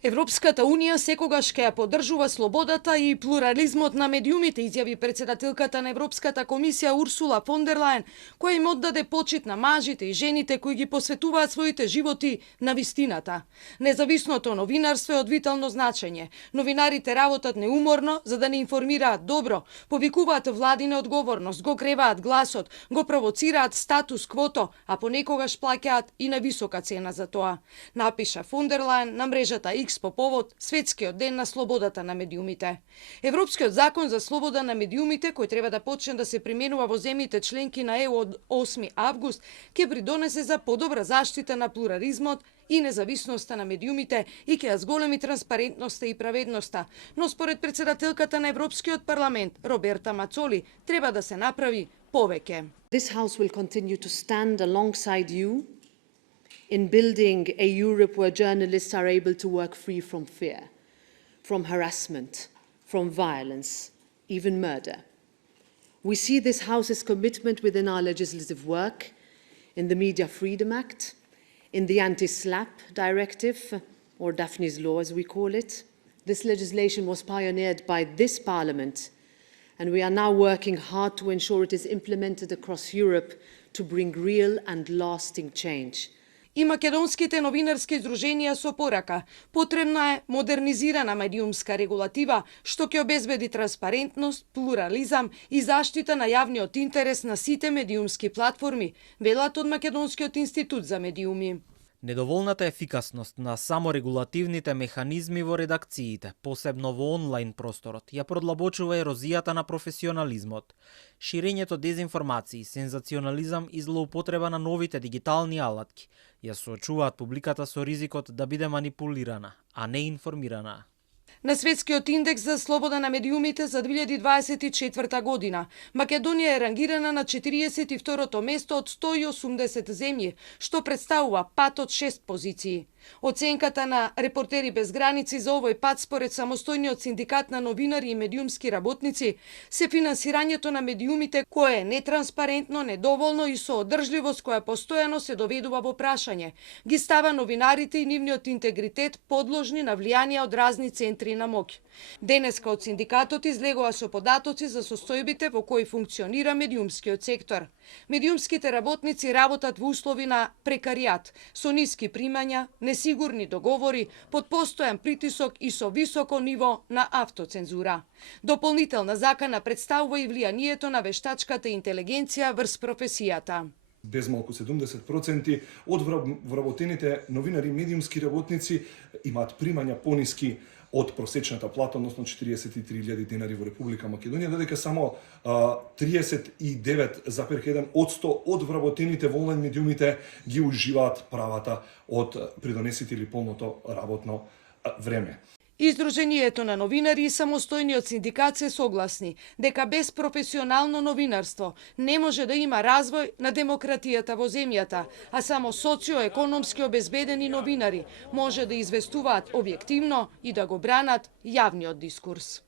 Европската Унија секогаш ќе ја поддржува слободата и плурализмот на медиумите, изјави председателката на Европската комисија Урсула фон дер Лајен, која им оддаде почит на мажите и жените кои ги посветуваат своите животи на вистината. Независното новинарство е од витално значење. Новинарите работат неуморно за да не информираат добро, повикуваат владина одговорност, го креваат гласот, го провоцираат статус квото, а понекогаш плаќаат и на висока цена за тоа, напиша фон дер Лајен на мрежата по повод Светскиот ден на слободата на медиумите. Европскиот закон за слобода на медиумите, кој треба да почне да се применува во земјите членки на ЕУ од 8 август, ќе придонесе за подобра заштита на плурализмот и независноста на медиумите и ќе ја зголеми транспарентноста и праведноста. Но според председателката на Европскиот парламент Роберта Мацоли треба да се направи повеќе. This house will continue to stand alongside you in building a Europe where journalists are able to work free from fear, from harassment, from violence, even murder. We see this House's commitment within our legislative work, in the Media Freedom Act, in the Anti-SLAPP Directive, or Daphne's Law as we call it. This legislation was pioneered by this Parliament, and we are now working hard to ensure it is implemented across Europe to bring real and lasting change. И македонските новинарски здруженија со порака. Потребна е модернизирана медиумска регулатива што ќе обезбеди транспарентност, плурализам и заштита на јавниот интерес на сите медиумски платформи, велат од Македонскиот институт за медиуми. Недоволната ефикасност на саморегулативните механизми во редакциите, посебно во онлайн просторот, ја продлабочува ерозијата на професионализмот. Ширењето дезинформации, сензационализам и злоупотреба на новите дигитални алатки ја соочуваат публиката со ризикот да биде манипулирана, а не информирана. На Светскиот индекс за слобода на медиумите за 2024 година, Македонија е рангирана на 42-то место од 180 земји, што представува пат од 6 позиции. Оценката на Репортери без граници за овој пат според самостојниот синдикат на новинари и медиумски работници се финансирањето на медиумите кое е нетранспарентно, недоволно и со одржливост која постојано се доведува во прашање. Ги става новинарите и нивниот интегритет подложни на влијание од разни центри на моќ. Денеска од синдикатот излегува со податоци за состојбите во кои функционира медиумскиот сектор. Медиумските работници работат во услови на прекаријат, со ниски примања, несигурни договори, под постојан притисок и со високо ниво на автоцензура. Дополнителна закана представува и влијанието на вештачката интелигенција врз професијата. Без малку 70% од вработените новинари и медиумски работници имаат примања пониски од просечната плата, односно 43.000 денари во Република Македонија, додека само 39,1% од вработените во онлайн медиумите ги уживаат правата од придонесите или полното работно време. Издруженијето на новинари и самостојниот синдикат се согласни дека без професионално новинарство не може да има развој на демократијата во земјата, а само социоекономски обезбедени новинари може да известуваат објективно и да го бранат јавниот дискурс.